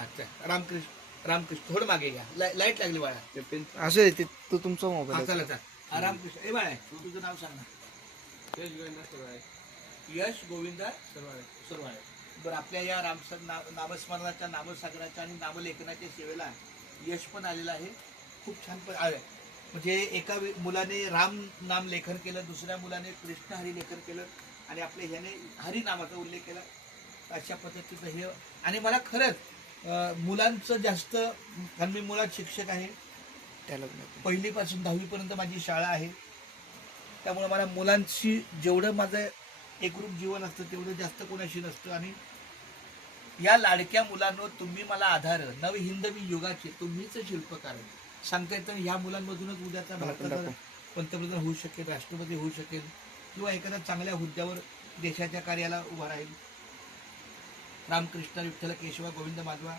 अच्छा, रामकृष्ण रामकृष्ण थोडं मागे घ्या, लाईट लागली बाळा. असू दे तो तुमचा हा मोबाईल चला चला. रामकृष्ण ए बाळा तुझं नाव सांग ना. यश गोविंद सुरवाळे. बरं, आपल्या या नामस्मरणाच्या, नामसागराच्या आणि नामलेखनाच्या सेवेला यश पण आलेलं आहे. खूप छान पण आहे. म्हणजे एका मुलाने राम नाम लेखन केलं, दुसऱ्या मुलाने कृष्ण हरी लेखन केलं आणि आपल्या ह्याने हरी नामाचा उल्लेख केला. अशा पद्धतीचं हे. आणि मला खरंच मुलांचं जास्त, कारण मी मुळात शिक्षक आहे, त्याला पहिलीपासून 10वी पर्यंत माझी शाळा आहे. त्यामुळे मला मुलांशी जेवढं माझं एकरूप जीवन असतं तेवढं जास्त कोणाशी नसतं. आणि या लाडक्या मुलांवर तुम्ही मला आधार, नव हिंदवी युगाचे तुम्हीच शिल्पकार सांगता येतं. ह्या मुलांमधूनच उद्याचा भारताचा पंतप्रधान होऊ शकेल, राष्ट्रपती होऊ शकेल किंवा एखाद्या चांगल्या हुद्द्यावर देशाच्या कार्याला उभा राहील. रामकृष्ण विठ्ठल केशव गोविंद माधवा,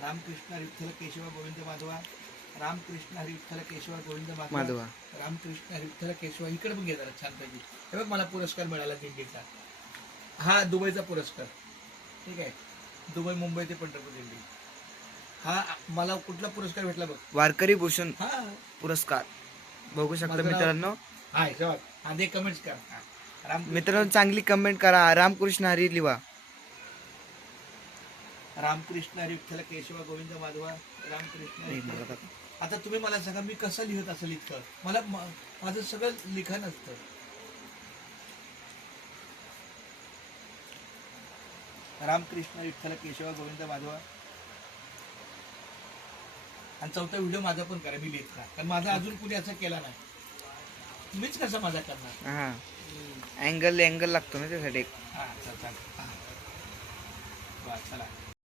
रामकृष्ण विठ्ठल केशव गोविंद माधवा, रामकृष्ण हरी विठ्ठल केशव गोविंद माधवा, रामकृष्ण हरी विठ्ठल केशव. इकडे पण घेतात छानपैकी. हे बघ मला पुरस्कार मिळाला दिंडीचा. हा दुबईचा पुरस्कार. ठीक आहे, दुबई मुंबई ते पंढरपूर दिंडी. हा मला कुठला पुरस्कार भेटला बघ, वारकरी भूषण हा पुरस्कार बघू शकता माझं नाव- मित्रांनो. हा जवाब. हा दे कमेंट्स कर. हा. मित्रांनो चांगली कमेंट करा, रामकृष्ण हरी लिहा. रामकृष्ण हरी विठ्ठल केशव गोविंद माधवा, रामकृष्ण हरी विठ्ठल. आता तुम्ही मला सांगा मी कसं लिहत असेल इतकं. मला माझं सगळं लिखाण असतं. रामकृष्ण विठ्ठल केशव गोविंद माधवा. आणि चौथा व्हिडिओ माझा पण करा, मी लिहित का, कारण माझा अजून कुणी असं केला नाही. मीच कसा माझा करणार. हा अँगल लागतो ना त्यासाठी. हा चल चल. हा. वा, चला.